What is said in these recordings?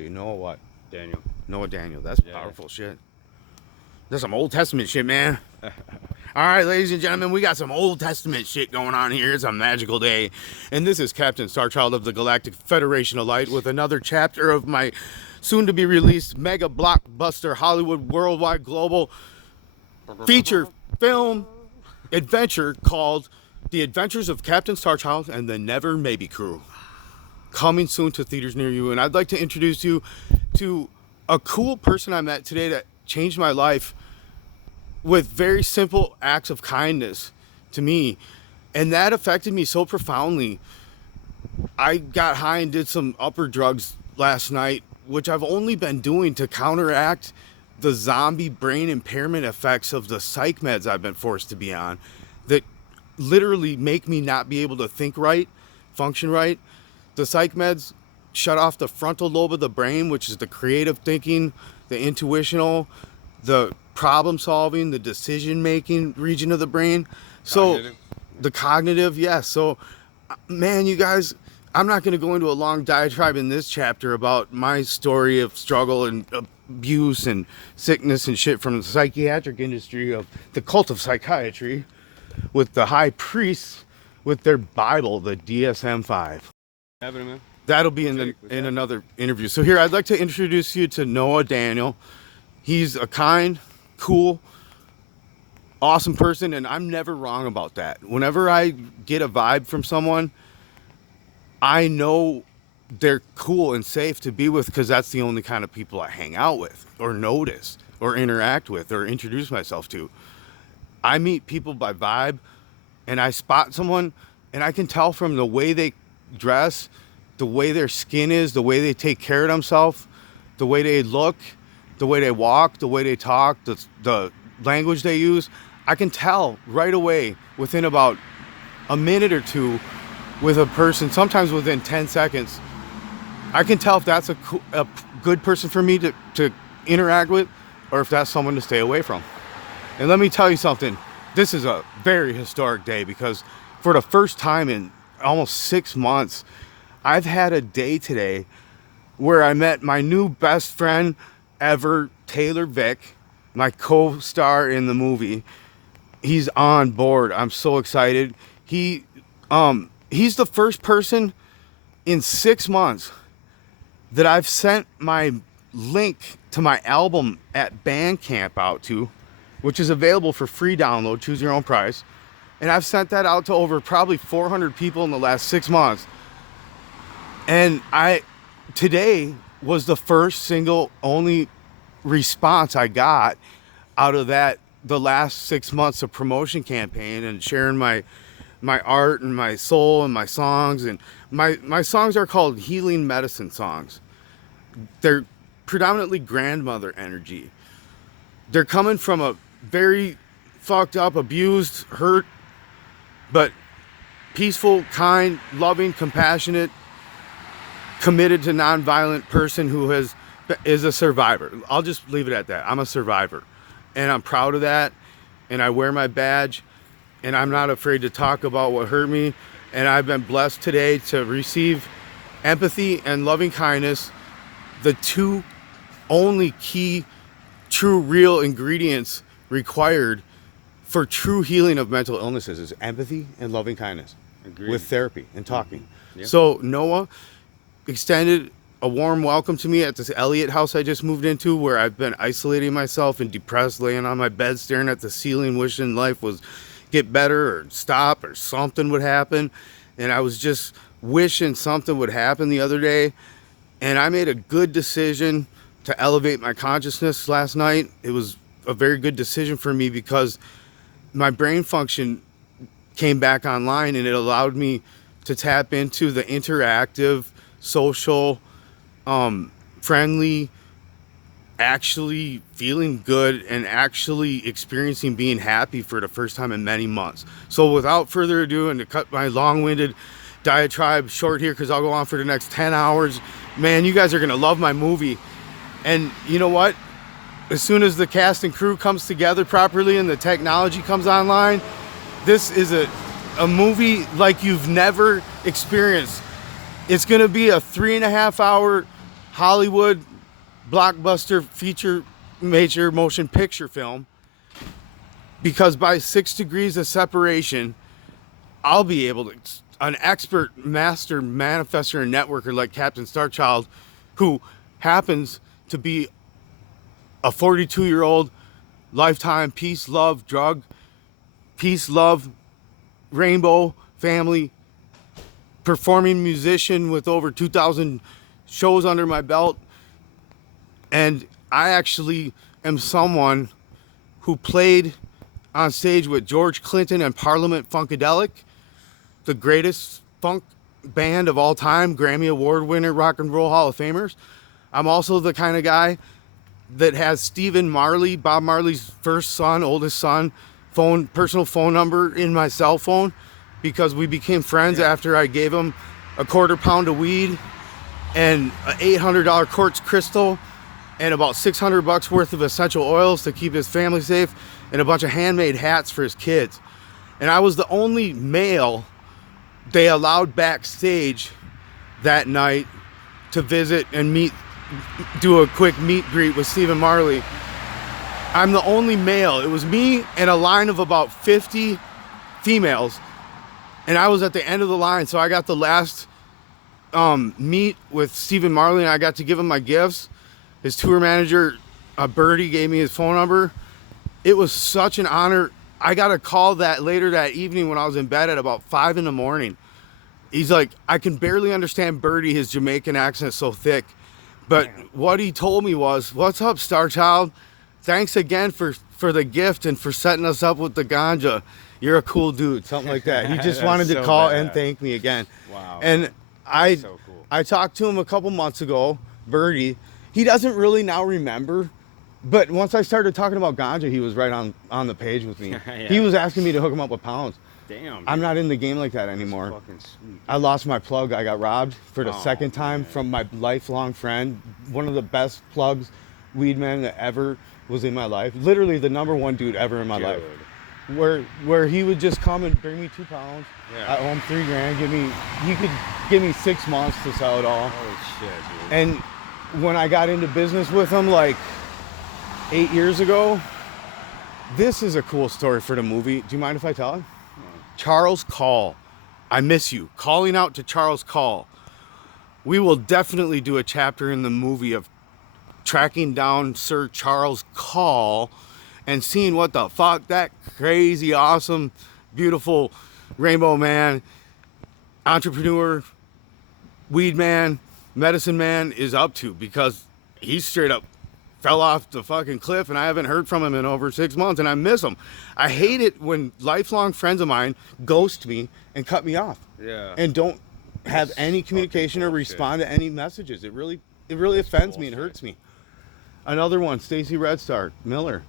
You know what? Daniel. Noah Daniel. That's powerful shit. That's some Old Testament shit, man. All right, ladies and gentlemen, we got some Old Testament shit going on here. It's a magical day. And this is Captain Starchild of the Galactic Federation of Light with another chapter of my soon-to-be-released mega blockbuster Hollywood worldwide global feature film adventure called The Adventures of Captain Starchild and the Never Maybe Crew. Coming soon to theaters near you. And I'd like to introduce you to a cool person I met today that changed my life with very simple acts of kindness to me. And that affected me so profoundly. I got high and did some upper drugs last night, which I've only been doing to counteract the zombie brain impairment effects of the psych meds I've been forced to be on that literally make me not be able to think right, function right. The psych meds shut off the frontal lobe of the brain, which is the creative thinking, the intuitional, the problem solving, the decision making region of the brain. So the cognitive, yes. So man, you guys, I'm not going to go into a long diatribe in this chapter about my story of struggle and abuse and sickness and shit from the psychiatric industry of the cult of psychiatry with the high priests with their Bible, the DSM-5. That'll be in another interview. So here, I'd like to introduce you to Noah Daniel. He's a kind, cool, awesome person, and I'm never wrong about that. Whenever I get a vibe from someone, I know they're cool and safe to be with because that's the only kind of people I hang out with or notice or interact with or introduce myself to. I meet people by vibe, and I spot someone, and I can tell from the way they dress, the way their skin is, the way they take care of themselves, the way they look, the way they walk, the way they talk, the language they use. I can tell right away within about a minute or two with a person, sometimes within 10 seconds. I can tell if that's a good person for me to interact with or if that's someone to stay away from. And let me tell you something. This is a very historic day because for the first time in almost 6 months, I've had a day today where I met my new best friend ever, Taylor Vick, my co-star in the movie. He's on board. I'm so excited. He's the first person in 6 months that I've sent my link to my album at Bandcamp out to, which is available for free download, choose your own price. And I've sent that out to over probably 400 people in the last 6 months. And today was the first single only response I got out of the last 6 months of promotion campaign and sharing my art and my soul and my songs. And my songs are called healing medicine songs. They're predominantly grandmother energy. They're coming from a very fucked up, abused, hurt, but peaceful, kind, loving, compassionate, committed to nonviolent person who is a survivor. I'll just leave it at that. I'm a survivor, and I'm proud of that, and I wear my badge, and I'm not afraid to talk about what hurt me. And I've been blessed today to receive empathy and loving kindness, the two only key, true, real ingredients required for true healing of mental illnesses is empathy and loving kindness. Agreed. With therapy and talking. Mm-hmm. Yeah. So Noah extended a warm welcome to me at this Elliott house I just moved into, where I've been isolating myself and depressed, laying on my bed, staring at the ceiling, wishing life was get better or stop or something would happen. And I was just wishing something would happen the other day. And I made a good decision to elevate my consciousness last night. It was a very good decision for me because my brain function came back online, and it allowed me to tap into the interactive, social, friendly, actually feeling good and actually experiencing being happy for the first time in many months. So without further ado, and to cut my long-winded diatribe short here because I'll go on for the next 10 hours, man, you guys are gonna love my movie. And you know what? As soon as the cast and crew comes together properly and the technology comes online, this is a movie like you've never experienced. It's gonna be a 3.5 hour Hollywood blockbuster feature major motion picture film, because by 6 degrees of separation, I'll be able to, an expert master manifester and networker like Captain Starchild, who happens to be a 42-year-old lifetime peace, love, drug, peace, love, rainbow, family, performing musician with over 2,000 shows under my belt. And I actually am someone who played on stage with George Clinton and Parliament Funkadelic, the greatest funk band of all time, Grammy Award winner, Rock and Roll Hall of Famers. I'm also the kind of guy that has Stephen Marley, Bob Marley's first son, oldest son, personal phone number in my cell phone, because we became friends after I gave him a quarter pound of weed and an $800 quartz crystal and about $600 worth of essential oils to keep his family safe and a bunch of handmade hats for his kids. And I was the only male they allowed backstage that night to visit and do a quick meet greet with Stephen Marley. I'm the only male. It was me and a line of about 50 females, and I was at the end of the line, so I got the last meet with Stephen Marley, and I got to give him my gifts. His tour manager, Birdie, gave me his phone number. It was such an honor. I got a call later that evening when I was in bed at about 5 in the morning. He's like, I can barely understand Birdie, his Jamaican accent is so thick. But what he told me was, what's up, Starchild? Thanks again for the gift and for setting us up with the ganja. You're a cool dude, something like that. He just wanted to call and thank me again. Wow. And I talked to him a couple months ago, Birdie. He doesn't really now remember, but once I started talking about ganja, he was right on the page with me. Yeah. He was asking me to hook him up with pounds. Damn. Dude. I'm not in the game like that anymore. That's fucking sweet. I lost my plug. I got robbed for the second time from my lifelong friend. One of the best plugs, weed man that ever was in my life. Literally the #1 dude ever in my life. Where he would just come and bring me 2 pounds. Yeah. I owe him $3,000. He could give me 6 months to sell it all. Holy shit, dude. And when I got into business with him like 8 years ago, this is a cool story for the movie. Do you mind if I tell it? Charles Call. I miss you. Calling out to Charles Call. We will definitely do a chapter in the movie of tracking down Sir Charles Call and seeing what the fuck that crazy, awesome, beautiful rainbow man, entrepreneur, weed man, medicine man is up to, because he's straight up fell off the fucking cliff and I haven't heard from him in over 6 months, and I miss him. I hate it when lifelong friends of mine ghost me and cut me off. Yeah. And don't have any communication or respond to any messages. It really offends me and hurts me. Another one, Stacy Red Star Miller.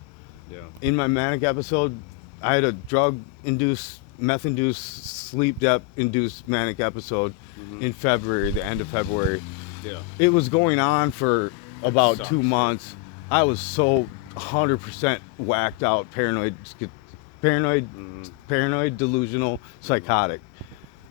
Yeah. In my manic episode, I had a drug-induced, meth-induced, sleep debt-induced manic episode in February, the end of February. Yeah. It was going on for about 2 months. I was so 100% whacked out, paranoid, delusional, psychotic.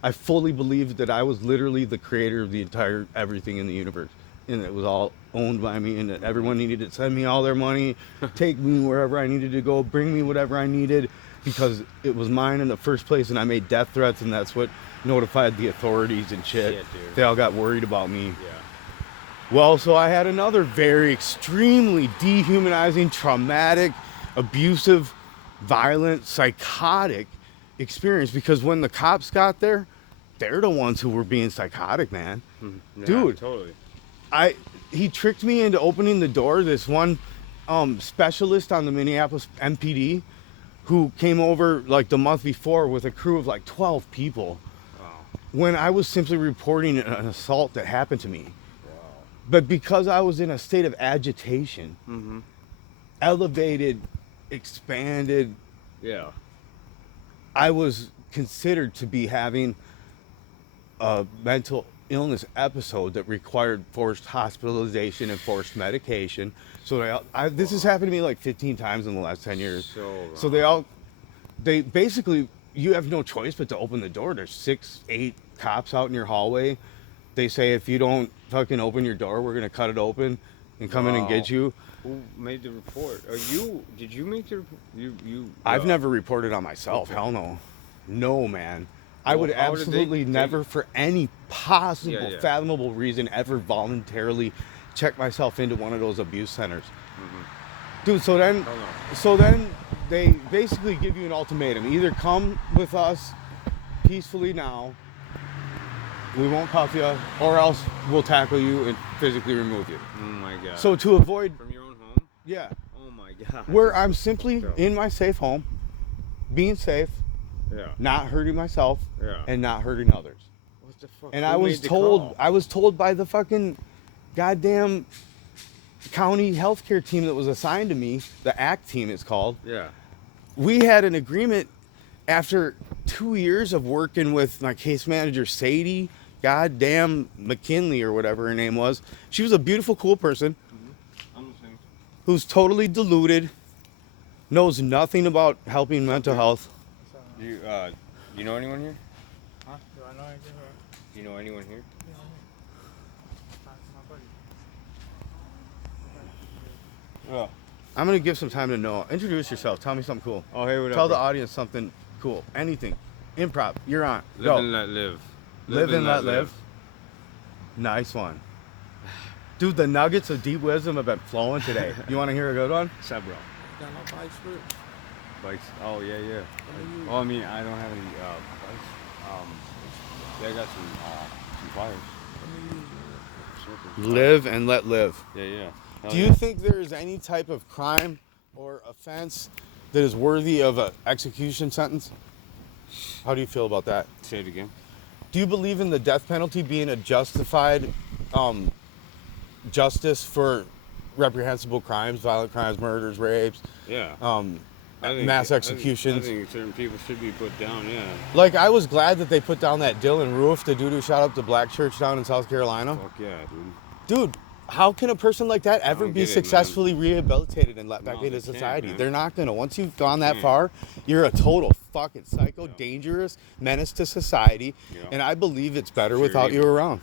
I fully believed that I was literally the creator of the entire everything in the universe, and it was all owned by me, and that everyone needed to send me all their money, take me wherever I needed to go, bring me whatever I needed, because it was mine in the first place, and I made death threats, and that's what notified the authorities and shit. They all got worried about me. Yeah. Well, so I had another very extremely dehumanizing, traumatic, abusive, violent, psychotic experience, because when the cops got there, they're the ones who were being psychotic, man. Yeah, Dude, totally. He tricked me into opening the door. This one specialist on the Minneapolis MPD who came over like the month before with a crew of like 12 people. Wow. When I was simply reporting an assault that happened to me. Wow. But because I was in a state of agitation, elevated, expanded, yeah, I was considered to be having a mental illness episode that required forced hospitalization and forced medication. So this has happened to me like 15 times in the last 10 years. So they basically, you have no choice but to open the door. There's 6, 8 cops out in your hallway. They say if you don't fucking open your door, we're gonna cut it open and come in and get you. Who made the report? Did you make the report? You. I've never reported on myself. Okay. Hell no. No, man. I would how did absolutely they never, for any possible, Yeah. fathomable reason, ever voluntarily check myself into one of those abuse centers. Dude, so then they basically give you an ultimatum. Either come with us peacefully now, we won't cuff you, or else we'll tackle you and physically remove you. Oh my god. So to avoid, From your own home? yeah, Oh my god. where I'm simply in my safe home, being safe, Yeah. not hurting myself, Yeah. and not hurting others. What the fuck? And Who I was made the told, call? I was told by the fucking goddamn county healthcare team that was assigned to me, the ACT team it's called. Yeah. We had an agreement after 2 years of working with my case manager, Sadie, goddamn McKinley or whatever her name was. She was a beautiful, cool person I'm listening. who's totally deluded, knows nothing about helping mental health. You know anyone here? Huh? Do I know anything? Do you know anyone here? Oh. I'm gonna give some time to Noah. Introduce yourself. Tell me something cool. Oh, hey, what up? Tell the bro? audience something cool. Anything. Improv. You're on. Live Go. and let live. Live and let live. Nice one. Dude, the nuggets of deep wisdom have been flowing today. You want to hear a good one? What's up, bro? Got no bikes for it. Bikes? Oh, yeah, yeah. you- Oh, I mean, I don't have any bikes. Yeah, I got some flyers. Live and let live. Yeah, yeah. Hell Do you think there is any type of crime or offense that is worthy of an execution sentence? How do you feel about that? Say it again. Do you believe in the death penalty being a justified justice for reprehensible crimes, violent crimes, murders, rapes, Yeah. mass executions? I think certain people should be put down, yeah. Like, I was glad that they put down that Dylan Roof, the dude who shot up the black church down in South Carolina. Fuck yeah, dude. Dude, how can a person like that ever don't be get it, man. successfally rehabilitated and let back No, into they can't, society? man. They're not gonna. Once you've gone that can't. far, you're a total fucking psycho, Yeah. dangerous menace to society. Yeah. And I believe it's better Sure without is. you around.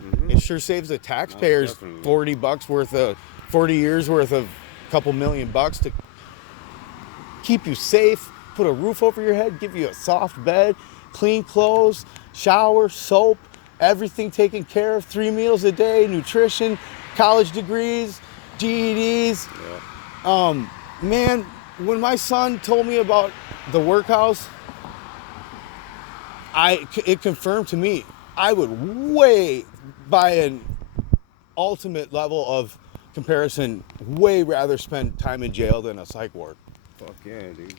Mhm. It sure saves the taxpayers definitely. $40 worth of 40 years worth of couple $1,000,000 to keep you safe, put a roof over your head, give you a soft bed, clean clothes, shower, soap, everything taken care of, 3 meals a day, nutrition, college degrees, GEDs. Yeah. Man, when my son told me about the workhouse, it confirmed to me I would way, by an ultimate level of comparison, way rather spend time in jail than a psych ward. Fuck yeah, dude.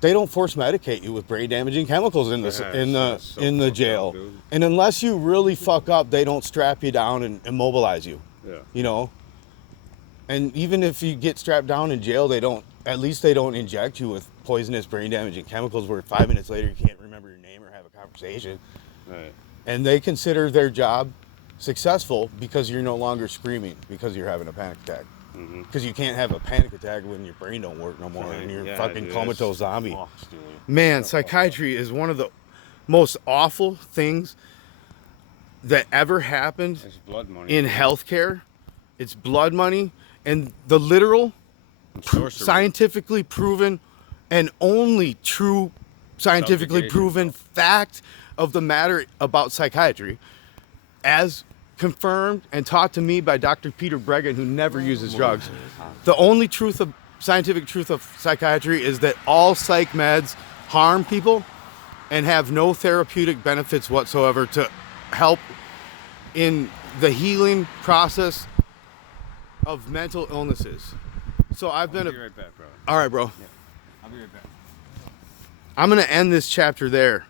They don't force medicate you with brain damaging chemicals in the Yeah, in that's the so in the fucked up, jail. dude. And unless you really fuck up, they don't strap you down and immobilize you. Yeah. You know. And even if you get strapped down in jail, they don't. At least they don't inject you with poisonous brain damaging chemicals where 5 minutes later you can't remember your name or have a conversation. Right. And they consider their job successful because you're no longer screaming because you're having a panic attack. Mhm. Because you can't have a panic attack when your brain don't work no more and you're a Yeah, fucking dude, comatose that's zombie. fucked, dude. Man, psychiatry is one of the most awful things that ever happened It's blood money. in healthcare. It's blood money and the literal Sorcery. scientifically proven and only true scientifically Subjugation. proven fact of the matter about psychiatry, as confirmed and taught to me by Dr. Peter Bregan, who never uses drugs. The only scientific truth of psychiatry is that all psych meds harm people and have no therapeutic benefits whatsoever to help in the healing process of mental illnesses. So I've been I'll be right back, bro. all right, bro. I'll be right back. I'm gonna end this chapter there.